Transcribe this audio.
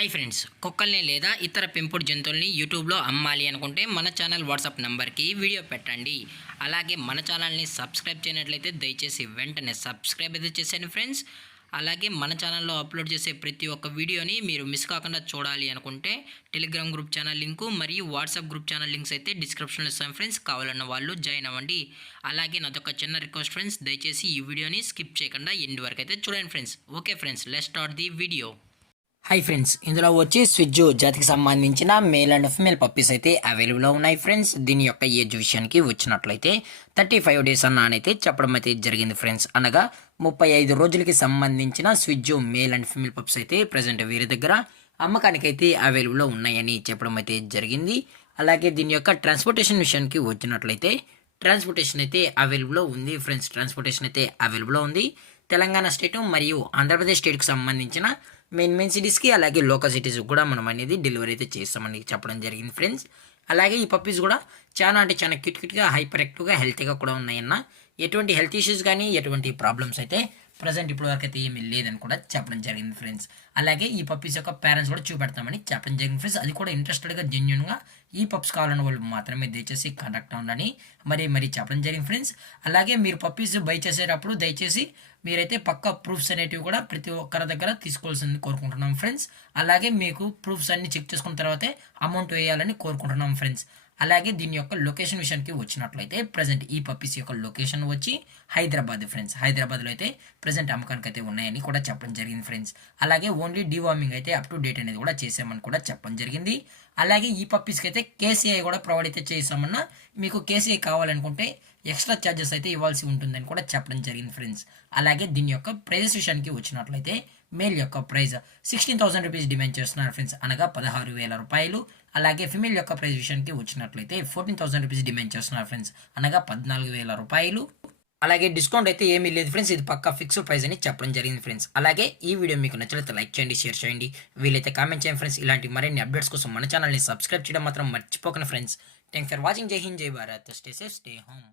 Hi friends, కుక్కల్ని లేదా ఇతర పెంపుడు జంతువుల్ని యూట్యూబ్లో అమ్మాలి అనుకుంటే మన ఛానల్ వాట్సాప్ నెంబర్కి వీడియో పెట్టండి. అలాగే మన ఛానల్ని సబ్స్క్రైబ్ చేయనట్లయితే దయచేసి వెంటనే సబ్స్క్రైబ్ అయితే చేసేయండి ఫ్రెండ్స్. అలాగే మన ఛానల్లో అప్లోడ్ చేసే ప్రతి ఒక్క వీడియోని మీరు మిస్ కాకుండా చూడాలి అనుకుంటే టెలిగ్రామ్ గ్రూప్ ఛానల్ లింకు మరియు వాట్సాప్ గ్రూప్ ఛానల్ లింక్స్ అయితే డిస్క్రిప్షన్లో ఇస్తాను ఫ్రెండ్స్. కావాలన్న వాళ్ళు జాయిన్ అవ్వండి. అలాగే నాదొక చిన్న రిక్వెస్ట్ ఫ్రెండ్స్, దయచేసి ఈ వీడియోని స్కిప్ చేయకుండా ఎండ్ వరకు అయితే చూడండి friends. Okay friends, let's start the video. Hi friends, ఇందులో వచ్చి స్విజ్జు జాతికి సంబంధించిన మేల్ అండ్ ఫిమేల్ పప్పీస్ అయితే అవైలబుల్లో ఉన్నాయి ఫ్రెండ్స్. దీని యొక్క ఏజ్ విషయానికి వచ్చినట్లయితే 35 డేస్ అయితే చెప్పడం అయితే జరిగింది ఫ్రెండ్స్. అనగా 35 రోజులకి సంబంధించిన స్విజ్జు మేల్ అండ్ ఫిమేల్ పప్స్ అయితే ప్రజెంట్ వీరి దగ్గర అమ్మకానికి అయితే అవైలబుల్లో ఉన్నాయని చెప్పడం అయితే జరిగింది. అలాగే దీని యొక్క ట్రాన్స్పోర్టేషన్ విషయానికి వచ్చినట్లయితే ట్రాన్స్పోర్టేషన్ అయితే అవైలబుల్లో ఉంది ఫ్రెండ్స్. ట్రాన్స్పోర్టేషన్ అయితే అవైలబుల్లో ఉంది. తెలంగాణ స్టేట్ మరియు ఆంధ్రప్రదేశ్ స్టేట్కి సంబంధించిన మెయిన్ సిటీస్కి అలాగే లోకల్ సిటీస్కి కూడా మనం అనేది డెలివరీ అయితే చేస్తామని చెప్పడం జరిగింది ఫ్రెండ్స్. అలాగే ఈ పప్పీస్ కూడా చాలా క్యూట్గా హైపర్ యాక్టివ్గా హెల్తీగా కూడా ఉన్నాయన్న. ఎటువంటి హెల్త్ ఇష్యూస్ కానీ ఎటువంటి ప్రాబ్లమ్స్ అయితే ప్రజెంట్ ఇప్పుడు వరకు అయితే ఏమీ లేదని కూడా చెప్పడం జరిగింది ఫ్రెండ్స్. అలాగే ఈ పప్పీస్ యొక్క పేరెంట్స్ కూడా చూపెడతామని చెప్పడం జరిగింది ఫ్రెండ్స్. అది కూడా ఇంట్రెస్టెడ్గా జెన్యున్గా ఈ పప్స్ కావాలన్న వాళ్ళు మాత్రమే దయచేసి కాంటాక్ట్ అవ్వండి మరి చెప్పడం జరిగింది ఫ్రెండ్స్. అలాగే మీరు పప్పీస్ బై చేసేటప్పుడు దయచేసి మీరైతే పక్క ప్రూఫ్స్ అనేటివి కూడా ప్రతి ఒక్కరి దగ్గర తీసుకోవాల్సింది కోరుకుంటున్నాం ఫ్రెండ్స్. అలాగే మీకు ప్రూఫ్స్ అన్ని చెక్ చేసుకున్న తర్వాతే అమౌంట్ వేయాలని కోరుకుంటున్నాం ఫ్రెండ్స్. అలాగే దీని యొక్క లొకేషన్ విషయానికి వచ్చినట్లయితే ప్రజెంట్ ఈ పప్పీస్ యొక్క లొకేషన్ వచ్చి హైదరాబాద్ ఫ్రెండ్స్. హైదరాబాద్లో అయితే ప్రజెంట్ అమ్మకానికి అయితే ఉన్నాయని కూడా చెప్పడం జరిగింది ఫ్రెండ్స్. అలాగే ఓన్లీ డివార్మింగ్ అయితే అప్ టు డేట్ అనేది కూడా చేసామని కూడా చెప్పడం జరిగింది. అలాగే ఈ పప్పీస్కి అయితే కేసీఐ కూడా ప్రొవైడ్ అయితే చేసామన్నా. మీకు కేసీఐ కావాలనుకుంటే ఎక్స్ట్రా ఛార్జెస్ అయితే ఇవ్వాల్సి ఉంటుందని కూడా చెప్పడం జరిగింది ఫ్రెండ్స్. అలాగే దీని యొక్క ప్రైజెస్ విషయానికి వచ్చినట్లయితే మేల్ యొక్క ప్రైజ్ 16,000 రూపీస్ డిమాండ్ చేస్తున్నారు ఫ్రెండ్స్, అనగా 16,000 రూపాయలు. అలాగే ఫిమేల్ యొక్క ప్రైజ్ విషయానికి వచ్చినట్లయితే 14,000 రూపీస్ డిమాండ్ చేస్తున్నారు ఫ్రెండ్స్, అనగా 14,000 రూపాయలు. అలాగే డిస్కౌంట్ అయితే ఏమీ లేదు ఫ్రెండ్స్, ఇది పక్కా ఫిక్స్డ్ ప్రైస్ అని చెప్పడం జరిగింది ఫ్రెండ్స్. అలాగే ఈ వీడియో మీకు నచ్చినట్లయితే లైక్ చేయండి, షేర్ చేయండి, వీలైతే కామెంట్ చేయండి ఫ్రెండ్స్. ఇలాంటి మరిన్ని అప్డేట్స్ కోసం మన ఛానల్ని సబ్స్క్రైబ్ చేయడం మాత్రం మర్చిపోకండి ఫ్రెండ్స్. Thanks for watching. జై హింద్, జై Bharat. Stay safe, stay home.